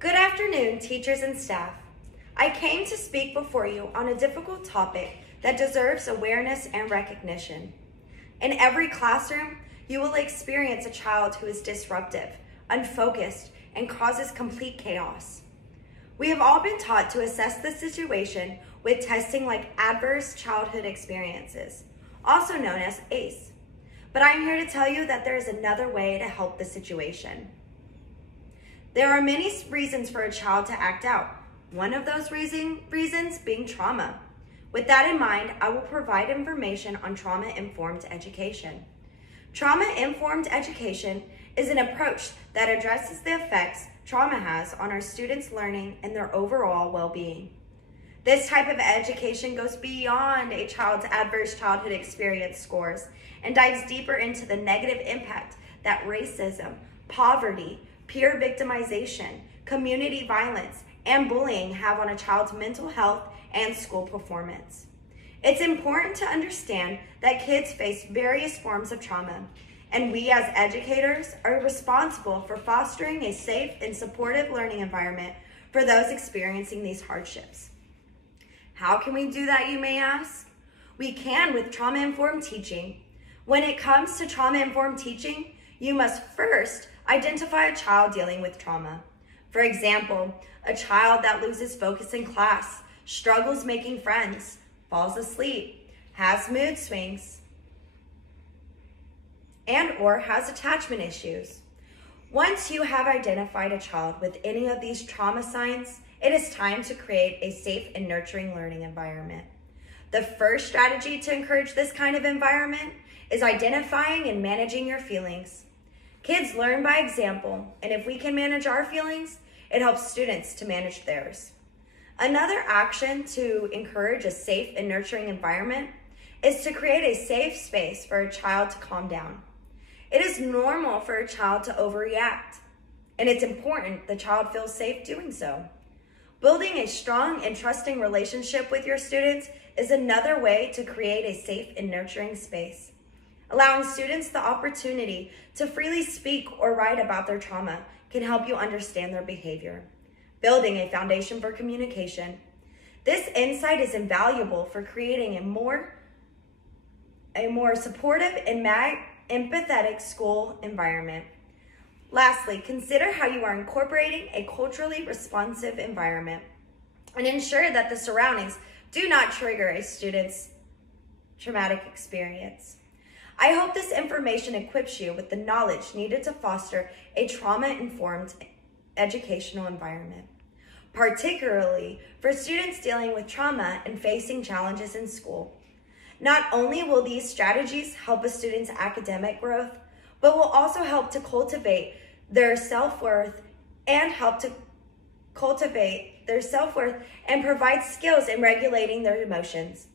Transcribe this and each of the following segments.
Good afternoon, teachers and staff. I came to speak before you on a difficult topic that deserves awareness and recognition. In every classroom, you will experience a child who is disruptive, unfocused, and causes complete chaos. We have all been taught to assess the situation with testing like Adverse Childhood Experiences, also known as ACE. But I'm here to tell you that there is another way to help the situation. There are many reasons for a child to act out. One of those reasons being trauma. With that in mind, I will provide information on trauma-informed education. Trauma-informed education is an approach that addresses the effects trauma has on our students' learning and their overall well-being. This type of education goes beyond a child's adverse childhood experience scores and dives deeper into the negative impact that racism, poverty, peer victimization, community violence, and bullying have on a child's mental health and school performance. It's important to understand that kids face various forms of trauma, and we as educators are responsible for fostering a safe and supportive learning environment for those experiencing these hardships. How can we do that, you may ask? We can with trauma-informed teaching. When it comes to trauma-informed teaching, you must first identify a child dealing with trauma. For example, a child that loses focus in class, struggles making friends, falls asleep, has mood swings, and/or has attachment issues. Once you have identified a child with any of these trauma signs, it is time to create a safe and nurturing learning environment. The first strategy to encourage this kind of environment is identifying and managing your feelings. Kids learn by example, and if we can manage our feelings, it helps students to manage theirs. Another action to encourage a safe and nurturing environment is to create a safe space for a child to calm down. It is normal for a child to overreact, and it's important the child feels safe doing so. Building a strong and trusting relationship with your students is another way to create a safe and nurturing space. Allowing students the opportunity to freely speak or write about their trauma can help you understand their behavior. Building a foundation for communication. This insight is invaluable for creating a more supportive and empathetic school environment. Lastly, consider how you are incorporating a culturally responsive environment and ensure that the surroundings do not trigger a student's traumatic experience. I hope this information equips you with the knowledge needed to foster a trauma-informed educational environment, particularly for students dealing with trauma and facing challenges in school. Not only will these strategies help a student's academic growth, but will also help to cultivate their self-worth and provide skills in regulating their emotions.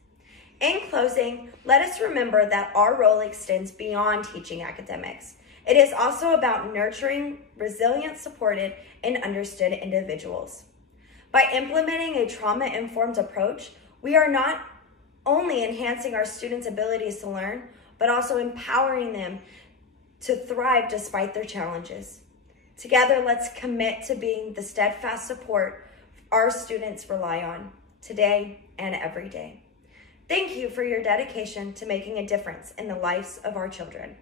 In closing, let us remember that our role extends beyond teaching academics. It is also about nurturing resilient, supported, and understood individuals. By implementing a trauma-informed approach, we are not only enhancing our students' abilities to learn, but also empowering them to thrive despite their challenges. Together, let's commit to being the steadfast support our students rely on today and every day. Thank you for your dedication to making a difference in the lives of our children.